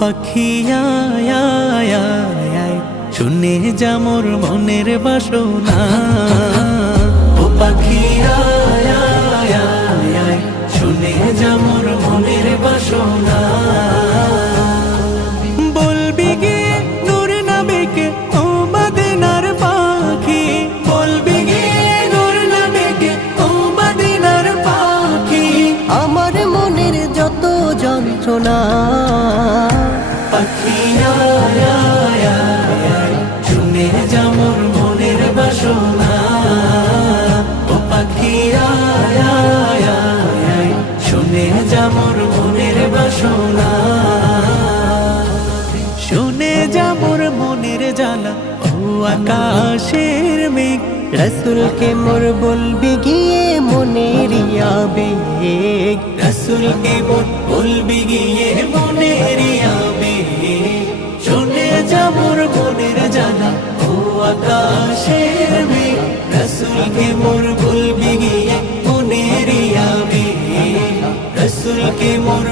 পাখি আয় আয় আয় আয়, শুনে যা মোর মনের বাসনা। ও পাখি আয় আয় আয় আয়, শুনে যা মোর মনের বাসনা। বলবি গিয়ে নূর নবীকে ও মদিনার পাখি, বলবি গিয়ে নূর নবীকে ও মদিনার পাখি। আমার মনের যত যন্ত্রণা, পাখি আয় আয় আয় আয়, শুনে যা মোর মনের বাসনা। ও পাখি আয় আয় আয় আয়, শুনে যা মোর মনের বাসনা। শুনে যা মোর মনের জ্বালা ও আকাশের মেঘ, রসুলকে মোর বলবি গিয়ে মনের আবেগ। রসুলকে মোর বলবি গিয়ে মনের আবেগ। শুনে যা মোর মনের জ্বালা ও আকাশের মেঘ, রসুলকে মোর বলবি গিয়ে মনের আবেগ। রসুলকে মোর